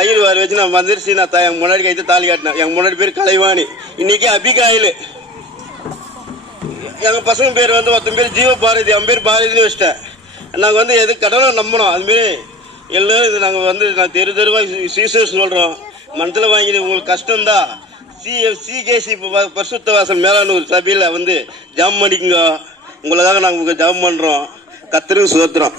கையில் வர வச்சு நான் வந்துருச்சு. நான் என் முன்னாடி கைத்து தாலி காட்டினேன். எங்க முன்னாடி பேர் கலைவாணி, இன்னைக்கு அபிகாயில். எங்க பசங்க பேர் வந்து ஒருத்தன் பேர் ஜீவ பாரதி, அவன் பேர் பாரதினு வச்சிட்டேன். நாங்க வந்து எது கடவுளை நம்பணும். அதுமாரி எல்லாரும் இது நாங்க வந்து நான் தெருவா சீசர் சொல்றோம். மனசுல வாங்கிட்டு உங்களுக்கு கஷ்டம்தான் சிகேசி பரிசுத்த வாசல் மேலானூர் சபையில வந்து ஜாம் பண்ணிக்குங்க. உங்களுக்காக நாங்க ஜாம் பண்றோம். கர்த்தருக்கு ஸ்தோத்திரம்.